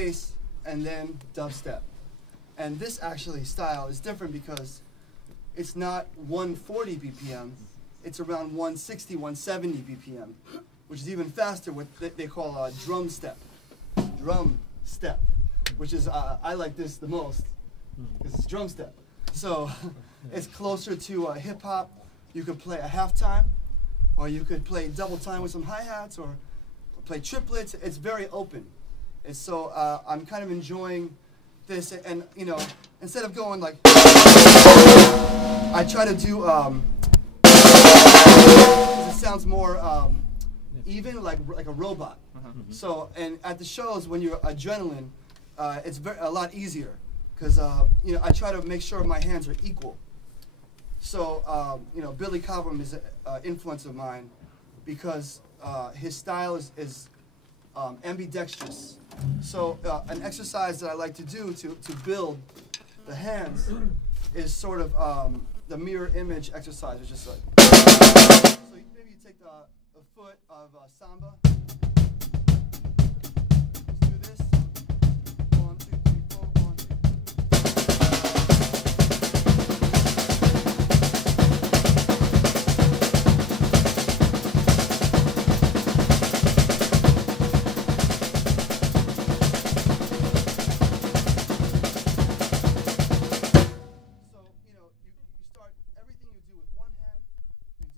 bass, and then dubstep. And this actually style is different because it's not 140 BPM, it's around 160, 170 BPM, which is even faster, what they call a drum step. Drum step, which is, I like this the most, because it's drum step. So it's closer to hip hop. You could play a halftime, or you could play double time with some hi-hats, or play triplets. It's very open. And so I'm kind of enjoying this, and you know, instead of going like, I try to do, it sounds more even, like a robot. So, and at the shows, when you're adrenaline, it's a lot easier, because you know, I try to make sure my hands are equal. So you know, Billy Cobham is an influence of mine, because his style is ambidextrous. So an exercise that I like to do to build the hands is sort of the mirror image exercise, which is like, so maybe you take a foot of samba. Let's do this. 1, 2, 3, 4, 1, 2.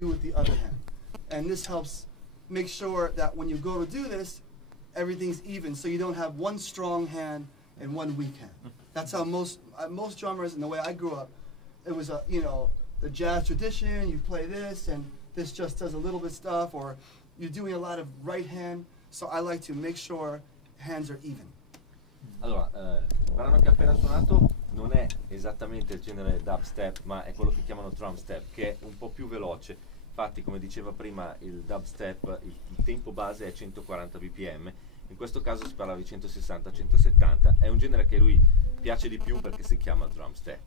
With the other hand, and this helps make sure that when you go to do this, everything's even, so you don't have one strong hand and one weak hand. That's how most drummers, and the way I grew up, it was you know, the jazz tradition. You play this, and this just does a little bit stuff, or you're doing a lot of right hand. So I like to make sure hands are even. Allora, il brano che ha appena suonato non è esattamente il genere dubstep, ma è quello che chiamano drum step, che è un po' più veloce. Infatti, come diceva prima, il dubstep, il tempo base è 140 bpm, in questo caso si parla di 160-170. È un genere che a lui piace di più perché si chiama drum step,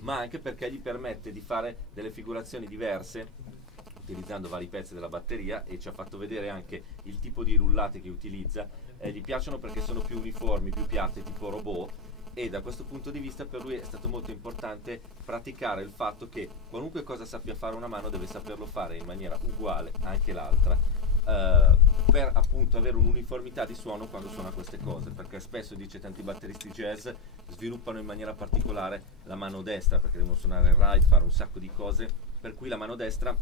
ma anche perché gli permette di fare delle figurazioni diverse utilizzando vari pezzi della batteria, e ci ha fatto vedere anche il tipo di rullate che utilizza. Gli piacciono perché sono più uniformi, più piatte, tipo robot, e da questo punto di vista per lui è stato molto importante praticare il fatto che qualunque cosa sappia fare una mano deve saperlo fare in maniera uguale anche l'altra, per appunto avere un'uniformità di suono quando suona queste cose, perché spesso, dice, tanti batteristi jazz sviluppano in maniera particolare la mano destra perché devono suonare il ride, fare un sacco di cose, per cui la mano destra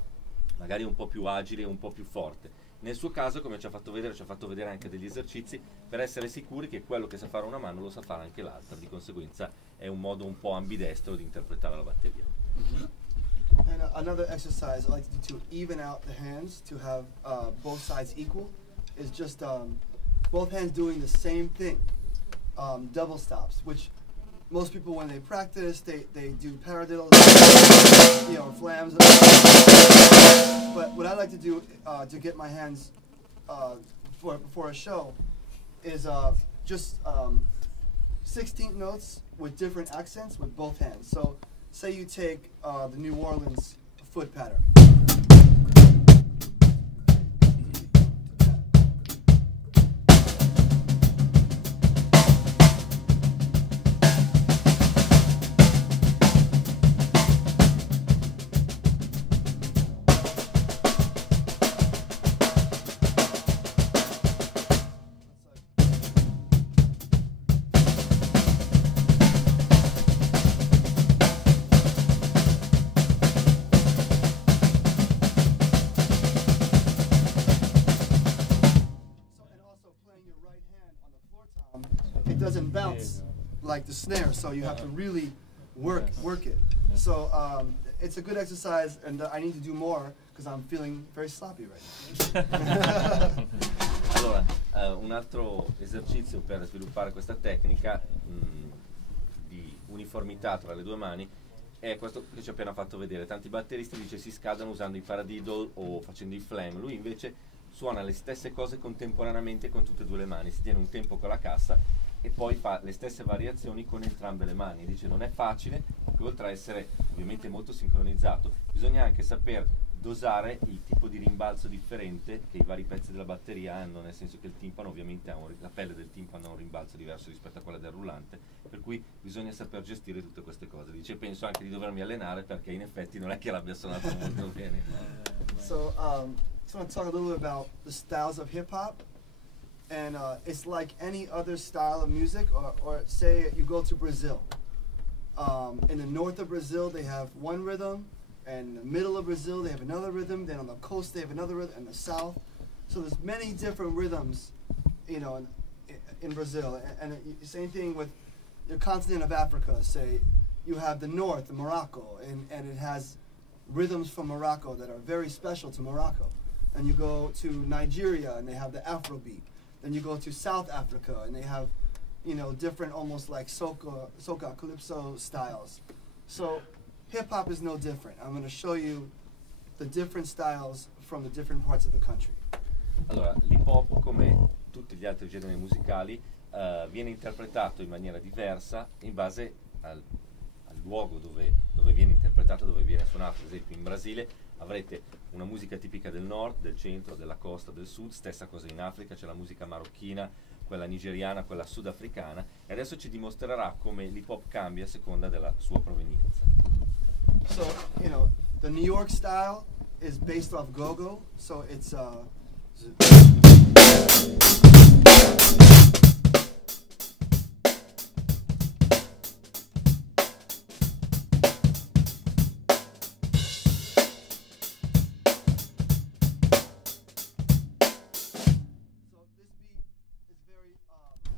magari è un po' più agile e un po' più forte. Nel suo caso, come ci ha fatto vedere anche degli esercizi per essere sicuri che quello che sa fare una mano lo sa fare anche l'altra, di conseguenza è un modo un po' ambidestro di interpretare la batteria. And another exercise I like to do to even out the hands, to have both sides equal, is just both hands doing the same thing, double stops, which most people, when they practice, they do paradiddles, you know, flams. But what I like to do to get my hands before a show is just 16th notes with different accents with both hands. So say you take the New Orleans foot pattern. It doesn't bounce like the snare, so you have to really work it. So it's a good exercise, and I need to do more because I'm feeling very sloppy right now. Allora, un altro esercizio per sviluppare questa tecnica di uniformità tra le due mani è questo che ci ha appena fatto vedere. Tanti batteristi, dice, si scaldano usando i paradiddle o facendo i flam. Lui invece suona le stesse cose contemporaneamente con tutte e due le mani, si tiene un tempo con la cassa e poi fa le stesse variazioni con entrambe le mani. Dice non è facile, perché oltre a essere ovviamente molto sincronizzato, bisogna anche saper dosare il tipo di rimbalzo differente che i vari pezzi della batteria hanno, nel senso che il timpano ovviamente ha la pelle del timpano ha un rimbalzo diverso rispetto a quella del rullante, per cui bisogna saper gestire tutte queste cose. Dice, penso anche di dovermi allenare perché in effetti non è che l'abbia suonato molto bene. So, I just want to talk a little bit about the styles of hip hop. And it's like any other style of music, or say you go to Brazil. In the north of Brazil, they have one rhythm, and in the middle of Brazil, they have another rhythm. Then on the coast, they have another rhythm, and the south. So there's many different rhythms, you know, in Brazil. And the same thing with the continent of Africa. Say you have the north, Morocco, and it has rhythms from Morocco that are very special to Morocco. And you go to Nigeria, and they have the Afrobeat. Then you go to South Africa, and they have, you know, different almost like soca, calypso styles. So hip-hop is no different. I'm going to show you the different styles from the different parts of the country. Allora, l'hip hop, come tutti gli altri generi musicali, viene interpretato in maniera diversa in base al luogo dove viene interpretato, dove viene suonato. Ad esempio in Brasile avrete una musica tipica del nord, del centro, della costa, del sud, stessa cosa in Africa, c'è la musica marocchina, quella nigeriana, quella sudafricana, e adesso ci dimostrerà come l'hip hop cambia a seconda della sua provenienza. So, you know, the New York style is based off go-go, so it's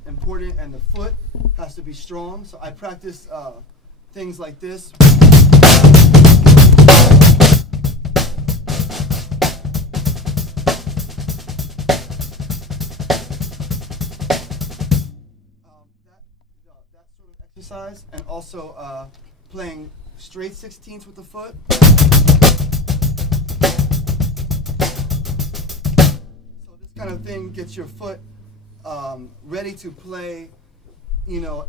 important, and the foot has to be strong. So I practice things like this. That sort of exercise, and also playing straight 16ths with the foot. So this kind of thing gets your foot ready to play, you know,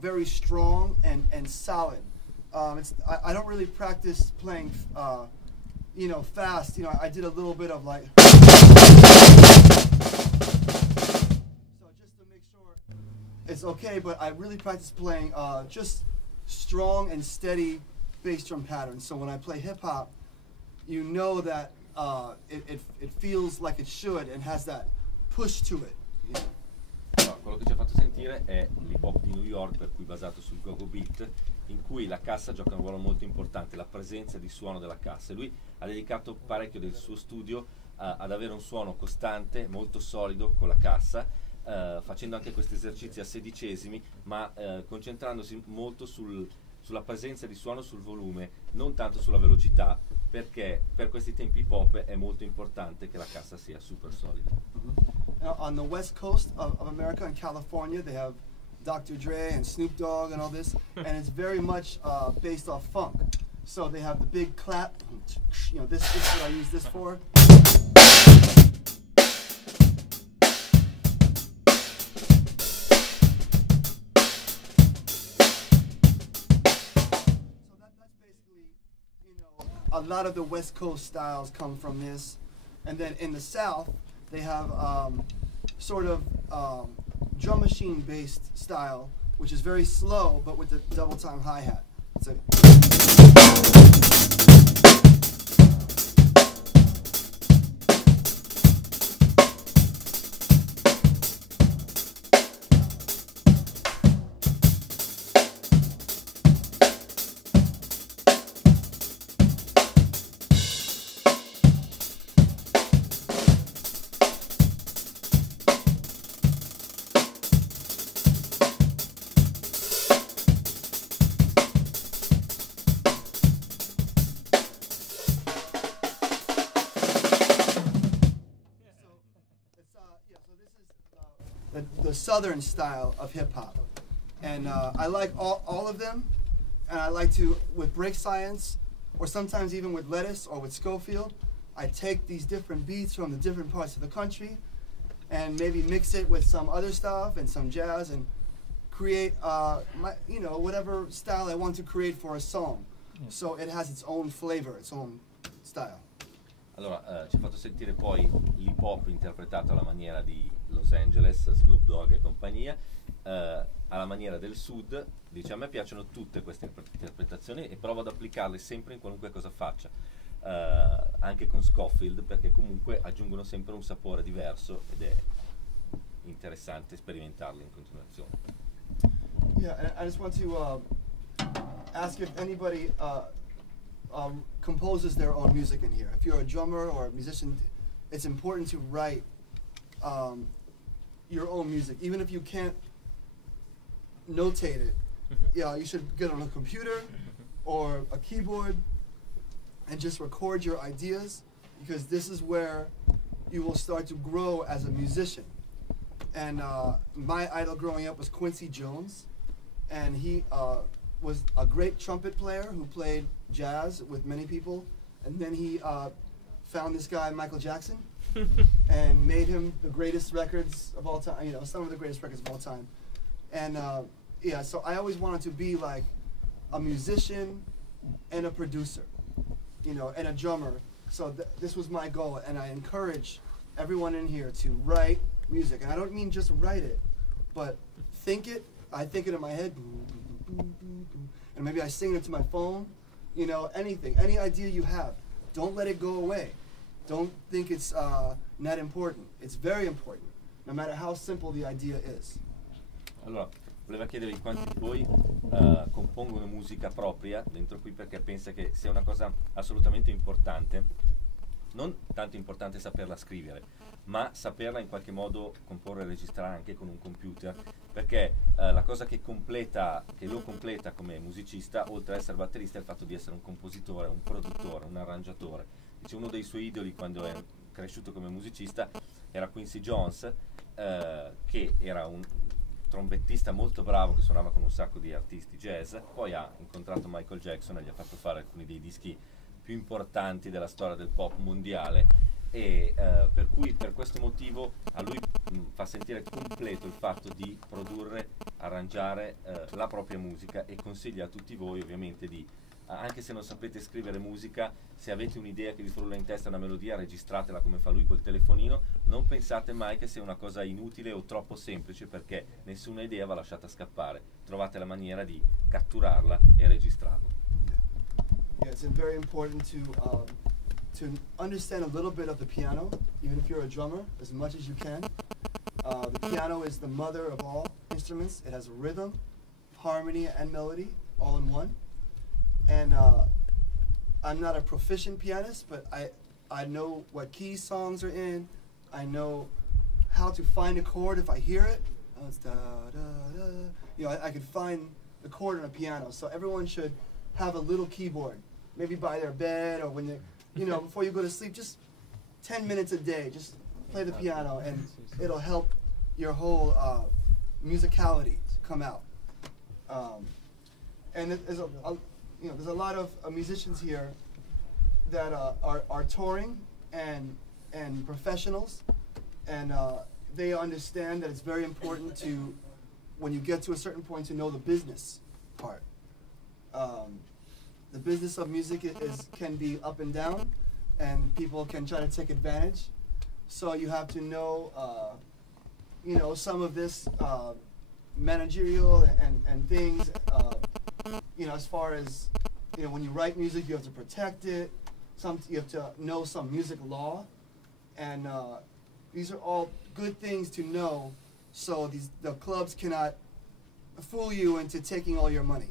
very strong and solid. I don't really practice playing, you know, fast. You know, I did a little bit of like, so just to make sure it's okay. But I really practice playing just strong and steady bass drum patterns. So when I play hip hop, you know that it feels like it should and has that push to it. Allora, quello che ci ha fatto sentire è l'hip hop di New York, per cui basato sul go-go beat, in cui la cassa gioca un ruolo molto importante, la presenza di suono della cassa. E lui ha dedicato parecchio del suo studio ad avere un suono costante, molto solido con la cassa, facendo anche questi esercizi a sedicesimi, ma concentrandosi molto sulla presenza di suono, sul volume, non tanto sulla velocità, perché per questi tempi hip hop è molto importante che la cassa sia super solida. On the west coast of America, in California, they have Dr. Dre and Snoop Dogg and all this, and it's very much based off funk. So they have the big clap, you know, this is what I use this for. A lot of the West Coast styles come from this, and then in the South they have sort of drum machine based style, which is very slow but with the double time hi-hat. It's a the southern style of hip hop, and I like all of them, and I like to, with break science, or sometimes even with Lettuce or with Schofield, I take these different beats from the different parts of the country, and maybe mix it with some other stuff and some jazz, and create you know, whatever style I want to create for a song. So it has its own flavor, its own style. Allora, ci ha fatto sentire poi l'hip hop interpretato alla maniera di Los Angeles, Snoop Dogg e compagnia, alla maniera del Sud. Dice: a me piacciono tutte queste interpretazioni e provo ad applicarle sempre in qualunque cosa faccia, anche con Scofield, perché comunque aggiungono sempre un sapore diverso ed è interessante sperimentarli in continuazione. Yeah, I just want to ask if anybody composes their own music in here. If you're a drummer or a musician, it's important to write your own music, even if you can't notate it. Yeah, you should get on a computer or a keyboard and just record your ideas, because this is where you will start to grow as a musician. And my idol growing up was Quincy Jones, and he was a great trumpet player who played jazz with many people, and then he found this guy Michael Jackson and made him the greatest records of all time, you know, some of the greatest records of all time. And yeah, so I always wanted to be like a musician and a producer, you know, and a drummer. So this was my goal, and I encourage everyone in here to write music. And I don't mean just write it, but think it. I think it in my head, and maybe I sing it to my phone, you know, anything, any idea you have. Don't let it go away. Don't think it's not important. It's very important, no matter how simple the idea is. Allora, voleva chiedervi quanti di voi compongono musica propria dentro qui, perché pensa che sia una cosa assolutamente importante. Non tanto importante saperla scrivere, ma saperla in qualche modo comporre e registrare anche con un computer, perché la cosa che lo completa come musicista, oltre ad essere batterista, è il fatto di essere un compositore, un produttore, un arrangiatore. Dice, uno dei suoi idoli quando è cresciuto come musicista era Quincy Jones, che era un trombettista molto bravo che suonava con un sacco di artisti jazz. Poi ha incontrato Michael Jackson e gli ha fatto fare alcuni dei dischi più importanti della storia del pop mondiale, e per questo motivo a lui fa sentire completo il fatto di produrre, arrangiare la propria musica, e consiglia a tutti voi ovviamente di, anche se non sapete scrivere musica, se avete un'idea che vi frulla in testa, una melodia, registratela come fa lui col telefonino. Non pensate mai che sia una cosa inutile o troppo semplice, perché nessuna idea va lasciata scappare. Trovate la maniera di catturarla e registrarla. Yeah, it's very important to understand a little bit of the piano, even if you're a drummer, as much as you can. The piano is the mother of all instruments. It has rhythm, harmony, and melody all in one. And I'm not a proficient pianist, but I know what key songs are in. I know how to find a chord if I hear it. It's da, da, da. You know, I could find the chord on a piano. So everyone should have a little keyboard, maybe by their bed, or when they, you know, before you go to sleep. Just 10 minutes a day, just play the piano, and it'll help your whole musicality come out. And there's there's a lot of musicians here that are touring and professionals, and they understand that it's very important to, when you get to a certain point, to know the business part. The business of music can be up and down, and people can try to take advantage. So you have to know, some of this managerial and things. As far as, when you write music, you have to protect it. You have to know some music law, and these are all good things to know, so the clubs cannot fool you into taking all your money.